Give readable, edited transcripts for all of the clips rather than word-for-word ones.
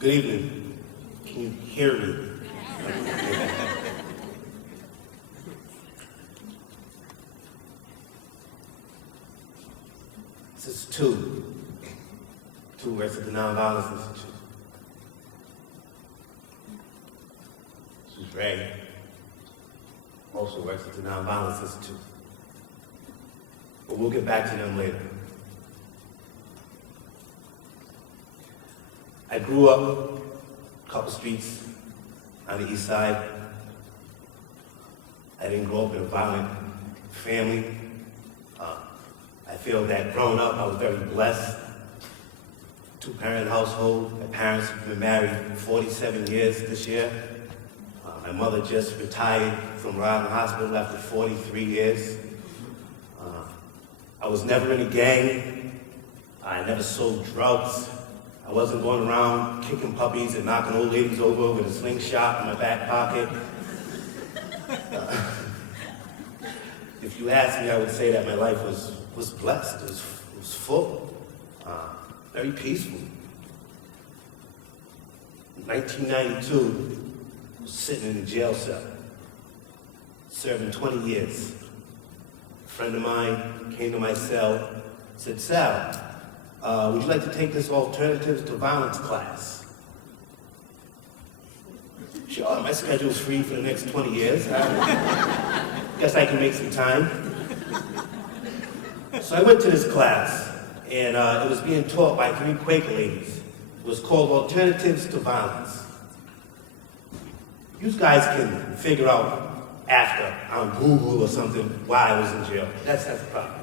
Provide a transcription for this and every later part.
Good evening. Can you hear me? This is two works at the Nonviolence Institute. This is Ray, also works at the Nonviolence Institute. But we'll get back to them later. I grew up a couple streets on the east side. I didn't grow up in a violent family. I feel that growing up, I was very blessed. Two-parent household. My parents have been married 47 years this year. My mother just retired from Rhode Island Hospital after 43 years. I was never in a gang. I never sold drugs. I wasn't going around kicking puppies and knocking old ladies over with a slingshot in my back pocket. If you asked me, I would say that my life was blessed. It was full, very peaceful. In 1992, I was sitting in a jail cell, serving 20 years. A friend of mine came to my cell, said, "Sal, would you like to take this Alternatives to Violence class?" Sure, my schedule's free for the next 20 years. I guess I can make some time. So I went to this class, and it was being taught by 3 Quaker ladies. It was called Alternatives to Violence. You guys can figure out after on Google or something why I was in jail. That's the problem.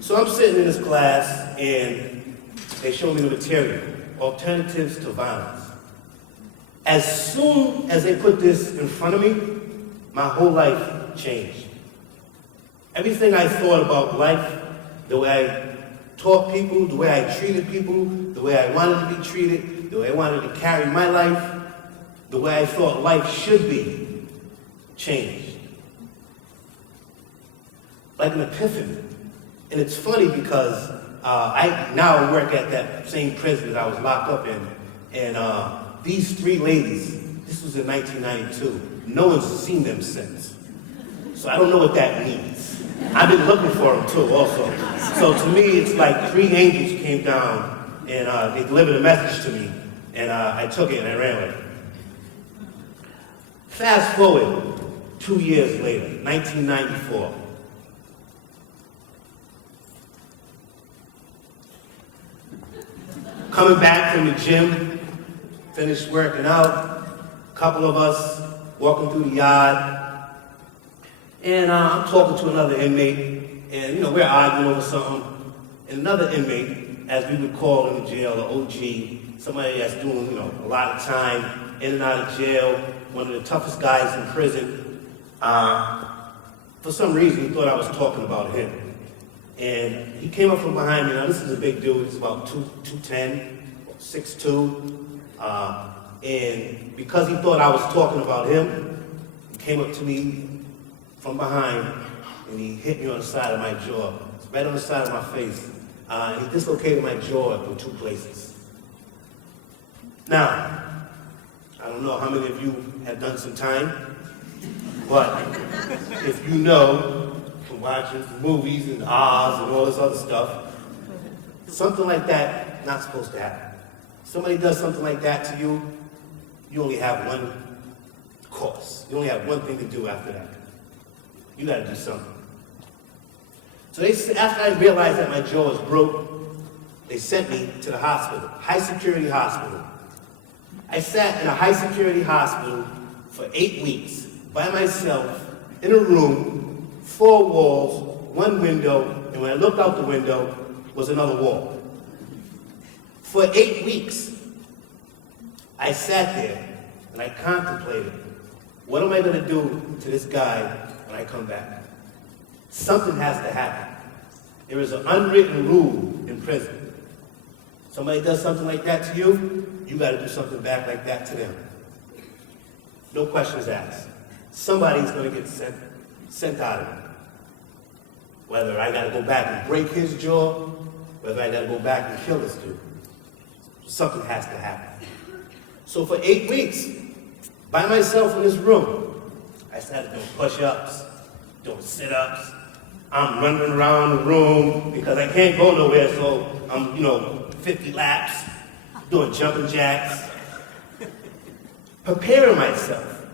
So I'm sitting in this class, and they show me the material, Alternatives to Violence. As soon as they put this in front of me, my whole life changed. Everything I thought about life, the way I taught people, the way I treated people, the way I wanted to be treated, the way I wanted to carry my life, the way I thought life should be, changed. Like an epiphany. And it's funny because I now work at that same prison that I was locked up in, and these 3 ladies, this was in 1992, no one's seen them since. So I don't know what that means. I've been looking for them too, also. So to me, it's like 3 angels came down and they delivered a message to me, and I took it and I ran with it. Fast forward 2 years later, 1994. Coming back from the gym, finished working out, a couple of us walking through the yard, and I'm talking to another inmate, and we're arguing over something, and another inmate, as we would call in the jail, an OG, somebody that's doing a lot of time, in and out of jail, one of the toughest guys in prison, for some reason he thought I was talking about him. And he came up from behind me. Now this is a big dude, he's about 210, 6'2", and because he thought I was talking about him, he came up to me from behind, and he hit me on the side of my jaw, right on the side of my face, and he dislocated my jaw in 2 places. Now, I don't know how many of you have done some time, but if you know from watching movies and Oz and all this other stuff, something like that not supposed to happen. Somebody does something like that to you, you only have one course. You only have one thing to do after that. You gotta do something. So after I realized that my jaw was broke, they sent me to the hospital, high security hospital. I sat in a high security hospital for 8 weeks by myself in a room, 4 walls, 1 window, and when I looked out the window was another wall. For 8 weeks, I sat there and I contemplated, what am I gonna do to this guy when I come back? Something has to happen. There is an unwritten rule in prison. Somebody does something like that to you, you gotta do something back like that to them. No questions asked. Somebody's gonna get sent out of it. Whether I gotta go back and break his jaw, whether I gotta go back and kill this dude. Something has to happen. So for 8 weeks, by myself in this room, I started doing push-ups, doing sit-ups. I'm running around the room because I can't go nowhere, so I'm, 50 laps, doing jumping jacks, preparing myself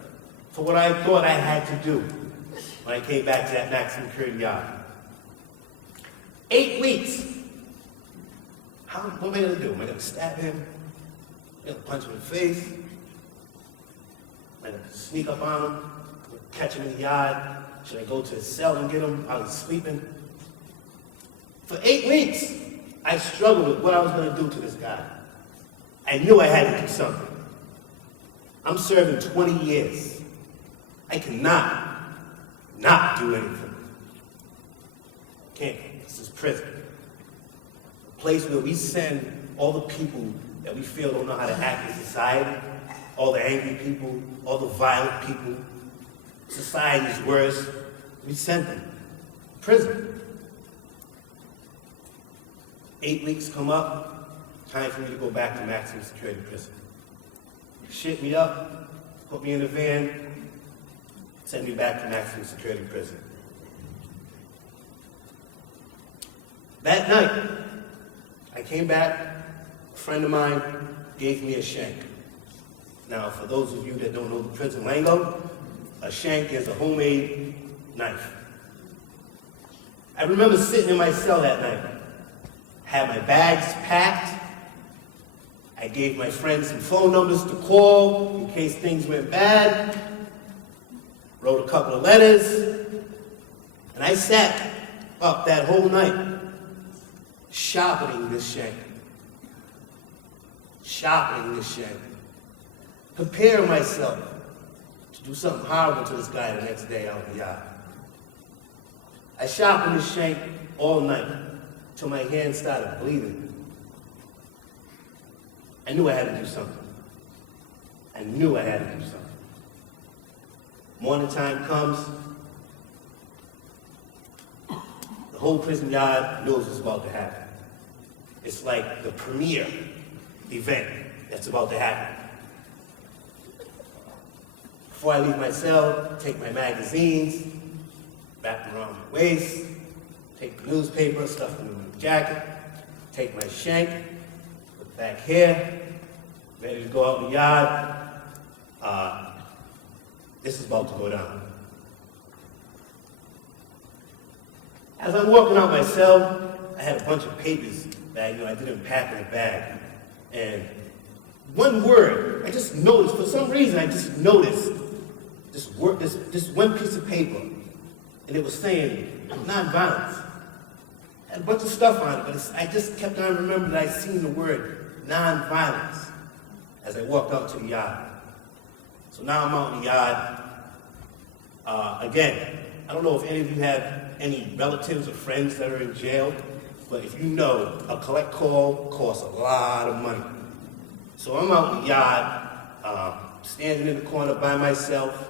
for what I thought I had to do when I came back to that maximum security yard. 8 weeks. What am I going to do? Am I going to stab him? Am I going to punch him in the face? Am I going to sneak up on him? Catch him in the yard? Should I go to his cell and get him while he's sleeping? For 8 weeks, I struggled with what I was going to do to this guy. I knew I had to do something. I'm serving 20 years. I cannot not do anything. Can't. This is prison. A place where we send all the people that we feel don't know how to act in society, all the angry people, all the violent people, society's worst, we send them. Prison. 8 weeks come up, time for me to go back to maximum security prison. Shit me up, put me in a van, send me back to maximum security prison. That night, I came back, a friend of mine gave me a shank. Now, for those of you that don't know the prison lingo, a shank is a homemade knife. I remember sitting in my cell that night, had my bags packed. I gave my friends some phone numbers to call in case things went bad. Wrote a couple of letters. And I sat up that whole night sharpening this shank. Sharpening this shank. Preparing myself to do something horrible to this guy the next day out in the yard. I sharpened this shank all night till my hand started bleeding. I knew I had to do something. I knew I had to do something. Morning time comes. The whole prison yard knows what's about to happen. It's like the premiere event that's about to happen. Before I leave my cell, take my magazines, wrap them around my waist, take the newspaper, stuff them in my jacket, take my shank, put back here, ready to go out in the yard. This is about to go down. As I'm walking out my cell, I had a bunch of papers that I didn't pack in a bag. And one word, I just noticed, for some reason I just noticed this word, this one piece of paper, and it was saying nonviolence. It had a bunch of stuff on it, but I just kept on remembering that I seen the word nonviolence as I walked out to the yard. So now I'm out in the yard. Again, I don't know if any of you have any relatives or friends that are in jail, but if you know, a collect call costs a lot of money. So I'm out in the yard, standing in the corner by myself.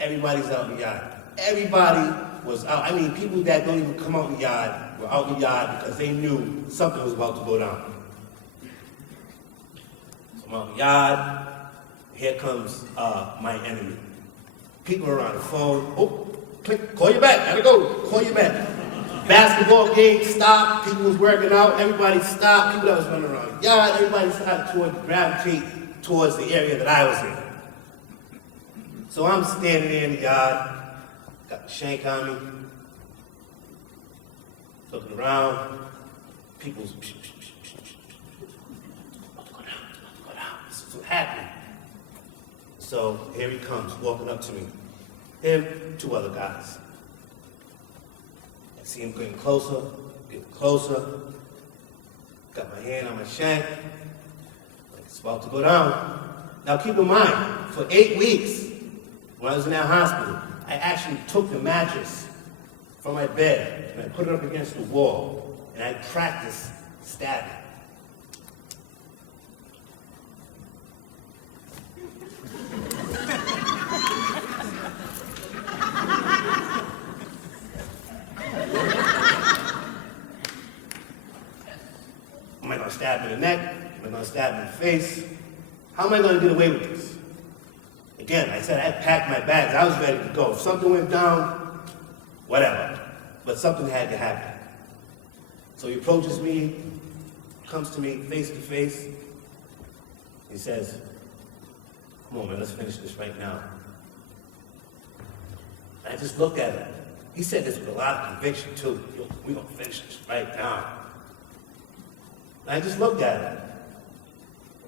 Everybody's out in the yard. Everybody was out. I mean, people that don't even come out in the yard were out in the yard because they knew something was about to go down. So I'm out in the yard. Here comes my enemy. People are on the phone. Oh, click, call you back. Gotta go. Call you back. Basketball game stopped. People was working out. Everybody stopped. People that was running around the yard. Everybody started to gravitate towards the area that I was in. So I'm standing there in the yard, got the shank on me, looking around. People's about to go down. This is what happened. So here he comes, walking up to me. Him, two other guys. I see him getting closer. Got my hand on my shank. Like it's about to go down. Now keep in mind, for 8 weeks, when I was in that hospital, I actually took the mattress from my bed and I put it up against the wall and I practiced stabbing. Am I going to stab in the neck? Am I going to stab him in the face? How am I going to get away with this? Again, I said I packed my bags. I was ready to go. If something went down, whatever. But something had to happen. So he approaches me, comes to me face to face. He says, come on, man, let's finish this right now. And I just looked at him. He said this with a lot of conviction, too. Yo, we're going to finish this right now. And I just looked at him.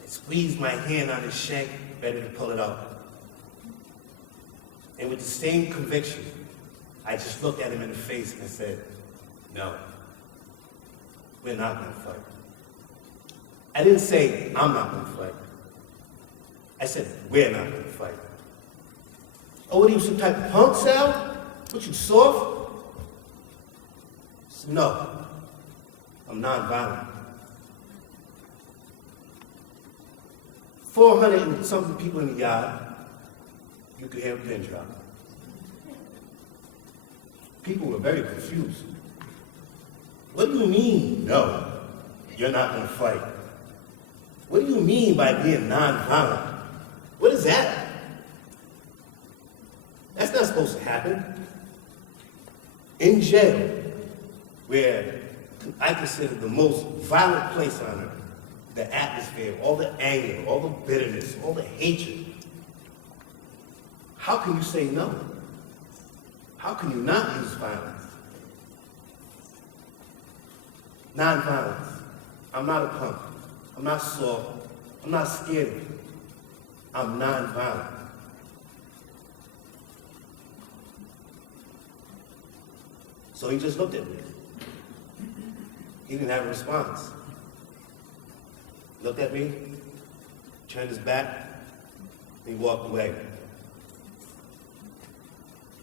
And squeezed my hand on his shank, ready to pull it out. And with the same conviction, I just looked at him in the face and said, no, we're not going to fight. I didn't say, I'm not going to fight. I said, we're not going to fight. Oh, what are you, some type of punk, Sal? What, you soft? I said, no, I'm nonviolent. 400 and something people in the yard, you could hear a pin drop. People were very confused. What do you mean, no, you're not going to fight? What do you mean by being nonviolent? What is that? That's not supposed to happen. In jail, where I consider the most violent place on earth, the atmosphere, all the anger, all the bitterness, all the hatred, how can you say no? How can you not use violence? Nonviolence. I'm not a punk. I'm not soft. I'm not scared of you. I'm nonviolent. So he just looked at me. He didn't have a response. Looked at me, turned his back, and he walked away.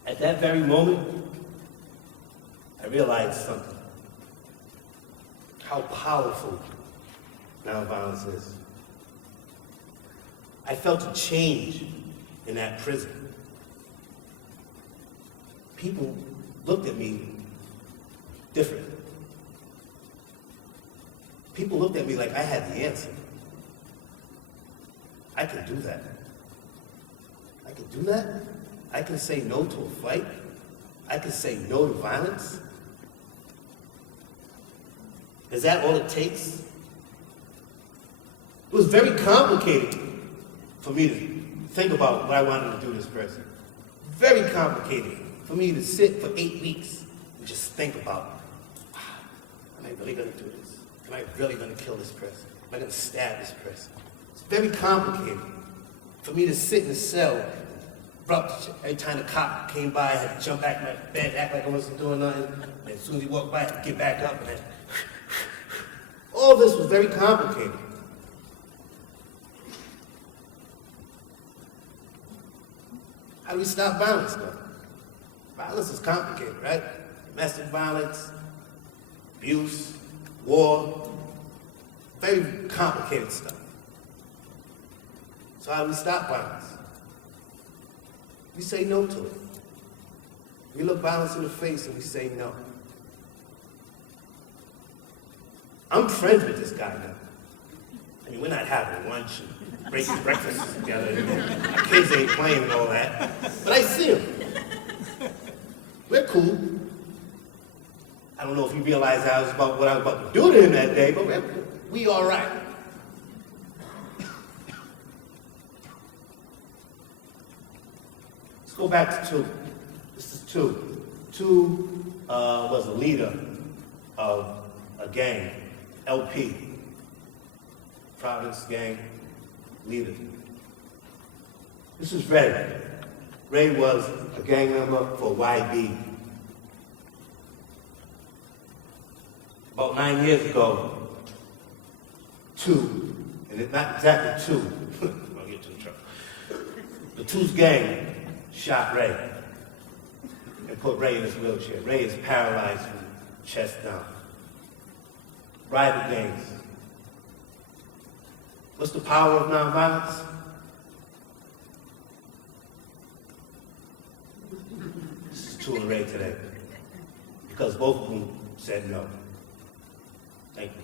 At that very moment, I realized something. How powerful nonviolence is. I felt a change in that prison. People looked at me different. People looked at me like I had the answer. I can do that. I can do that? I can say no to a fight? I can say no to violence? Is that all it takes? It was very complicated for me to think about what I wanted to do to this person. Very complicated for me to sit for 8 weeks and just think about, wow, am I really going to do this? Am I really going to kill this person? Am I going to stab this person? It's very complicated for me to sit in a cell. Every time the cop came by, I had to jump back in my bed, act like I wasn't doing nothing. And as soon as he walked by, I had to get back up. And then all this was very complicated. How do we stop violence, though? Violence is complicated, right? Domestic violence, abuse, war, very complicated stuff. So how do we stop violence? We say no to it. We look violence in the face and we say no. I'm friends with this guy now. I mean, we're not having lunch and breaking breakfast together. And our kids ain't playing and all that. But I see him. We're cool. I don't know if he realized what I was about to do to him that day, but we all right. Let's go back to 2. This is 2. 2 was a leader of a gang, LP, Providence gang leader. This is Ray. Ray was a gang member for YB. About 9 years ago, 2, and it's not exactly 2, I'll get to the trouble. The 2's gang shot Ray and put Ray in his wheelchair. Ray is paralyzed from the chest down. Rival gangs. What's the power of nonviolence? This is 2 and Ray today, because both of them said no. Thank you.